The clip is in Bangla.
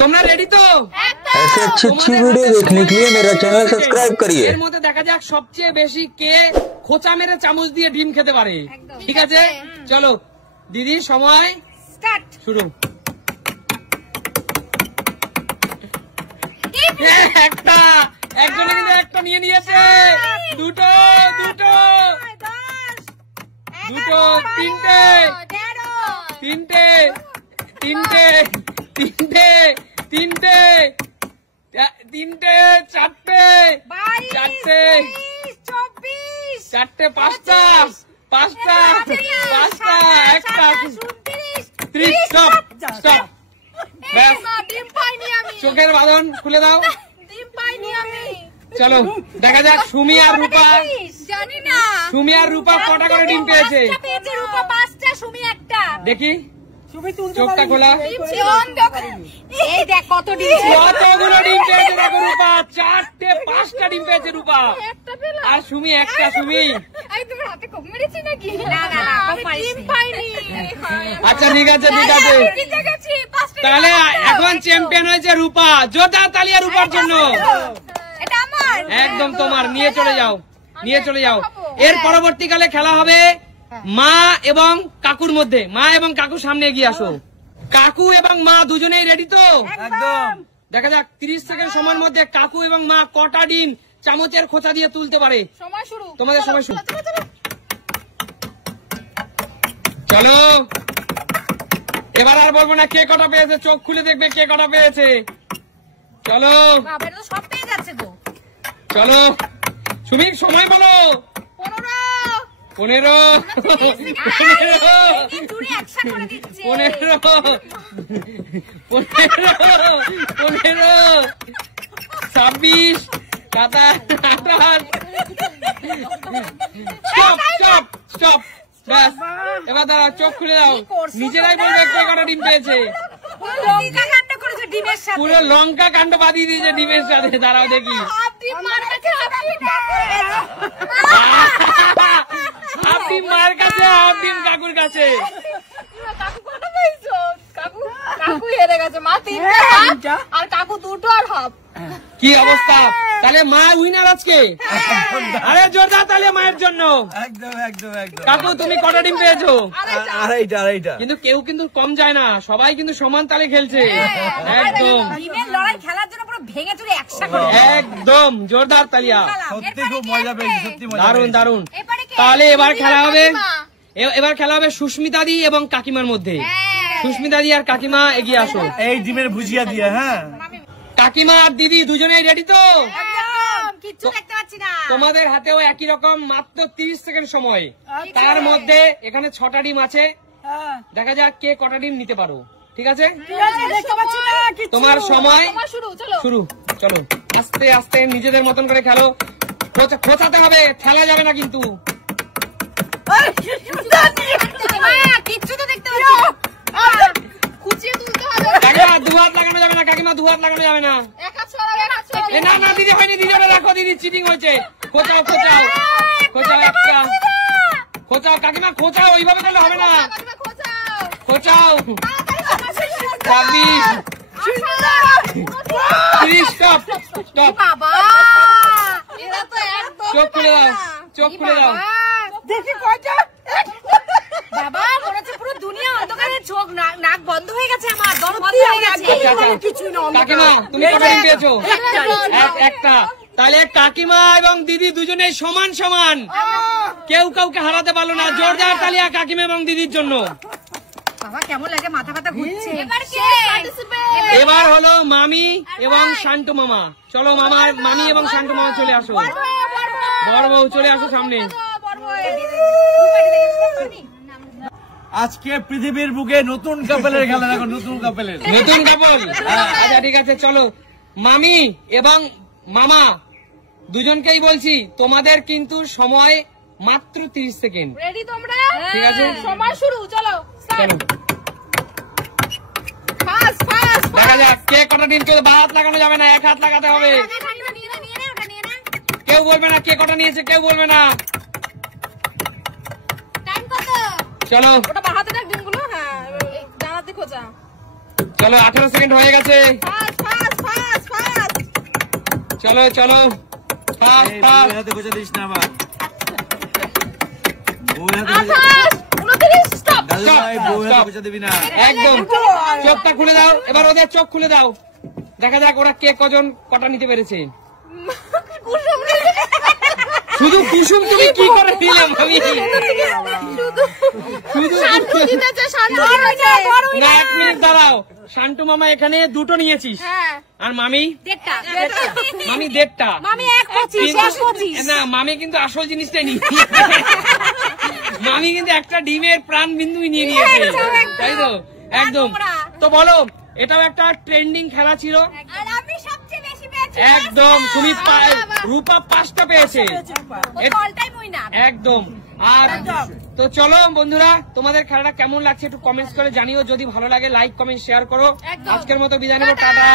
তোমরা রেডি তো? ऐसे अच्छी अच्छी वीडियो देखने के लिए मेरा चैनल सब्सक्राइब करिए। এর মধ্যে দেখা যাক সবচেয়ে বেশি কে খোঁচা মেরে চামচ দিয়ে ডিম খেতে পারে। ঠিক আছে, চলো দিদি, সময় স্টার্ট, শুরু। একটা, একজনে কিন্তু একটা নিয়ে নিয়েছে, দুটো দুটো দুটো, তিনটে তিনটে তিনটে তিনটে তিনটে তিনটে, চারটে চারটে চারটে, পাঁচটা পাঁচটা পাঁচটা, একটা, 30। স্টপ স্টপ, ব্যাস, চোখের বাঁধন খুলে দাও। চলো দেখা যাক সুমি আর রূপা, সুমি আর রূপা কটা করে ডিম পেয়েছে। দেখি চোখটা খোলা, কতগুলো ডিম পেয়েছে দেখো রূপা, 4টে 5টা ডিম পেয়েছে রূপা, আর সুমি একটা। সুমি আচ্ছা ঠিক আছে ঠিক আছে, তাহলে এখন চ্যাম্পিয়ন হয়েছে রূপা। জোরদার তালিয়া রূপার জন্য। একদম তোমার, নিয়ে চলে যাও, নিয়ে চলে যাও। এর পরবর্তীকালে খেলা হবে মা এবং কাকুর মধ্যে। মা এবং কাকু সামনে এগিয়ে আসো। কাকু এবং মা দুজনেই রেডি তো? একদম। দেখা যাক 30 সেকেন্ড সময়ের মধ্যে কাকু এবং মা কটা ডিম চামচের খোঁচা দিয়ে তুলতে পারে। সময় শুরু, তোমাদের সময় শুরু। চলো, এবার আর বলবো না কে কটা পেয়েছে, চোখ খুলে দেখবে কে কটা পেয়েছে। চলো সব পেয়ে যাচ্ছে তো। চলো সুমি, সময় বলো। 15 26, 27, 28। ব্যাস, এবার দাঁড়া, চোখ খুলে দাও, নিজেরাই বলবে কে কটা ডিম পেয়েছে। পুরো লঙ্কা কাণ্ড বাঁধিয়ে দিয়েছে ডিমের সাথে। দাঁড়াও দেখি, হাফ ডিম মার কাছে, হাফ ডিম কাকুর কাছে। কাকু হেরে গেছে, মা 3টা আর কাকু 2টো আর হাফ। কি অবস্থা, তাহলে মা উইনার আজকে। আরে জোরদার তাহলে মায়ের জন্য। একদম একদম একদম। কাকু তুমি কটা ডিম পেয়েছো? আড়াইটা। কিন্তু কেউ কিন্তু কম যায় না, সবাই কিন্তু সমান তালে খেলছে। একদম ডিমের লড়াই খেলার জন্য পুরো ভেঙে চুরে একসাথে। একদম জোরদার তালিয়া। সত্যি খুব মজা পেয়েছি, সত্যি মজা। দারুন দারুন। তাহলে এবার খেলা হবে, এবার খেলা হবে সুস্মিতা দি এবং কাকিমার মধ্যে। সুস্মিতা দি আর কাকিমা এগিয়ে আসো। এই ডিমের ভুজিয়া দিয়ে। হ্যাঁ, কাকিমা আর দিদি দুজনেই রেডি তো? কিচ্ছু দেখতে পাচ্ছি না। তোমাদের হাতেও একই রকম মাত্র 30 সেকেন্ড সময়। তার মধ্যে এখানে 6টা ডিম আছে, দেখা যাক কে কটা ডিম নিতে পারো। ঠিক আছে, তোমার সময় শুরু। চলো আস্তে আস্তে নিজেদের মতন করে খেলো, খোঁচাতে হবে, খেলা যাবে না কিন্তু। কিচ্ছু তো দেখতে পাচ্ছি না, খুঁচিয়ে তুলতে হবে। কাকিমা 2 হাত লাগানো যাবে না, কাকিমা 2 হাত লাগানো যাবে না। না না দিদি হয়নি, দিদি রাখো, দিদি চিটিং হয়েছে। খোঁচাও খোঁচাও খোঁচাও, একটা খোঁচাও কাকিমা, খোঁচাও, ওইভাবে করলে হবে না। খোঁচাও। 26, 30। স্টপ স্টপ, চোখ খুলে দাও, চোখ খুলে দাও। দেখি কয়টা। বাবা মনে হচ্ছে পুরো দুনিয়া অন্ধকারে, চোখ নাক বন্ধ হয়ে গেছে, আমার দম বন্ধ হয়ে গেছে। কাকিমা তুমি কটা ডিম পেয়েছো? একটা। তাহলে কাকিমা এবং দিদি দুজনে সমান সমান, কেউ কাউকে হারাতে পারলো না। জোরদার তালিয়া কাকিমা এবং দিদির জন্য। বাবা কেমন লাগে, মাথা ব্যথা ঘুরছে। এবার হলো মামি এবং শান্তু মামা। চলো মামি এবং শান্তু মামা চলে আসো। বড় বউ চলে আসো সামনে। আজকে পৃথিবীর বুকে নতুন কাপলের খেলা দেখো, নতুন কাপলের। নতুন কাপল। আচ্ছা ঠিক আছে, চলো মামি এবং মামা দুজনকেই বলছি, তোমাদের কিন্তু সময় মাত্র 30 সেকেন্ড। রেডি তোমরা? ঠিক আছে, সময় শুরু। চলো চলো দেখা যাক কে কটা ডিম পেয়েছে। 2 হাত লাগানো যাবে না, 1 হাত লাগাতে হবে। কেউ বলবে না কে কটা নিয়েছে, কেউ বলবে না। চলো ওটা বাহাতে রাখ ডিমগুলো। হ্যাঁ, জানাতে খোঁজা। চলো 18 সেকেন্ড হয়ে গেছে। চলো চলো ফাস্ট ফাস্ট। হাতে গোছা দিস না আবার। বউয়ের হাতে 29 স্টপ। দাদু ভাই বউয়ের হাতে গোছা দিবি না। একদম চোখটা খুলে দাও, এবার ওদের চোখ খুলে দাও, দেখা যাক ওরা কে কটা নিতে পেরেছে। শুধু কুসুম তুমি কি করে দিলাম আমি শুধু শান্তু জিতেছে, শান্তু না, 1 মিনিট দাঁড়াও। শান্তু মামা এখানে 2টো নিয়েছিস, হ্যাঁ আর মামি 1.5 মামি 1.5টা। মামি 1.25 না, মামি কিন্তু আসল জিনিসটাই নি মামি কিন্তু একটা ডিমের প্রাণ বিন্দু নিয়ে নিয়েছে, তাই তো? একদম। তো বলো, এটাও একটা ট্রেন্ডিং খেলা ছিল। আর আমি সবচেয়ে বেশি পেয়েছি। একদম, তুমি রূপা 5টা পেয়েছে, অল টাইম উইনার। একদম। আর তো চলো বন্ধুরা, তোমাদের খেলাটা কেমন লাগছে একটু কমেন্টস করে জানিও। যদি ভালো লাগে লাইক কমেন্ট শেয়ার করো। একদম। আজকের মতো বিদায় নেবো, টাটা।